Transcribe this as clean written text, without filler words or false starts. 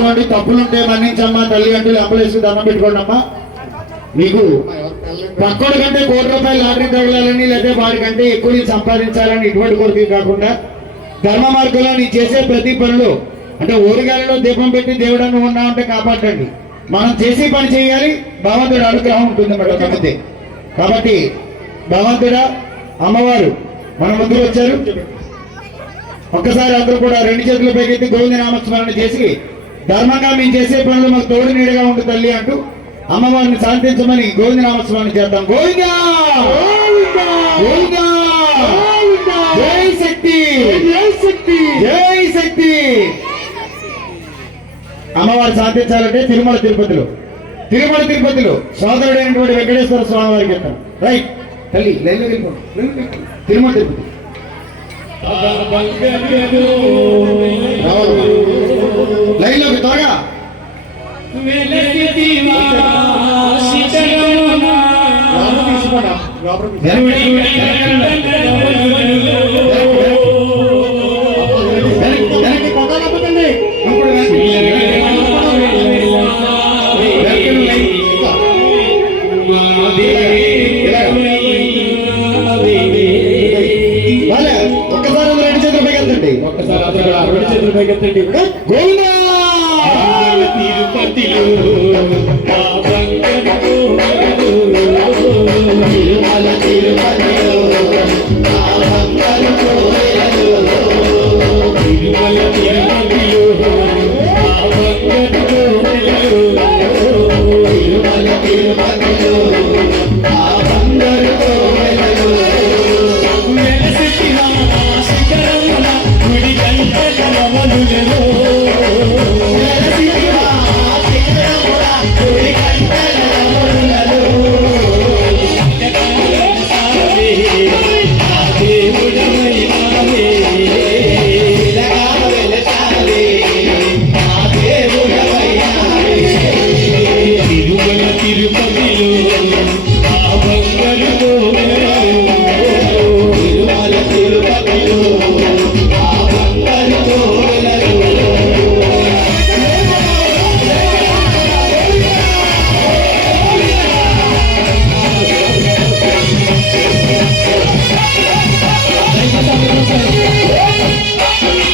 సభలో తప్పులుంటే మన్నించమ్మా, తల్లి అంటే అప్పలేసి దండం పెట్టుకోండి అమ్మా. మీకు పక్కడి కంటే ₹1,00,00,000 లాటరీ తగలాలని లేదా వాడి కంటే ఎక్కువ సంపాదించాలని ఇటువంటి కొరకు కాకుండా ధర్మ మార్గంలో నీ చేసే ప్రతి పనులు అంటే ఊరిగాలలో దీపం పెట్టి దేవుడాన్ని ఉన్నామంటే కాపాడండి. మనం చేసే పని చేయాలి, భగవంతుడి అనుగ్రహం ఉంటుంది అన్నమాట. కాబట్టి భగవంతుడా అమ్మవారు మన ముందుకు వచ్చారు. ఒక్కసారి అందరూ కూడా 2 చేతులు పైకెత్తి గోవింద నామస్మరణ చేసి ధర్మంగా మేము చేసే పనులు మాకు తోడు నీడగా ఉండు తల్లి అంటూ అమ్మవారిని శాంతించమని గోవింద నామస్మరణ చేద్దాం. గోవింద గోవింద జై శక్తి జై శక్తి జై శక్తి. అమ్మవారు శాంతించాలంటే తిరుమల తిరుపతిలో సోదరుడైనటువంటి వెంకటేశ్వర స్వామి వారికి చెప్తాం. రైట్ తల్లి లైన్లో వెళ్ళిపోండి. తిరుమల తిరుపతి లైన్లోకి త్వరగా. గోవిందా తిరుపతిలో శిఖరముల గుడి గంటల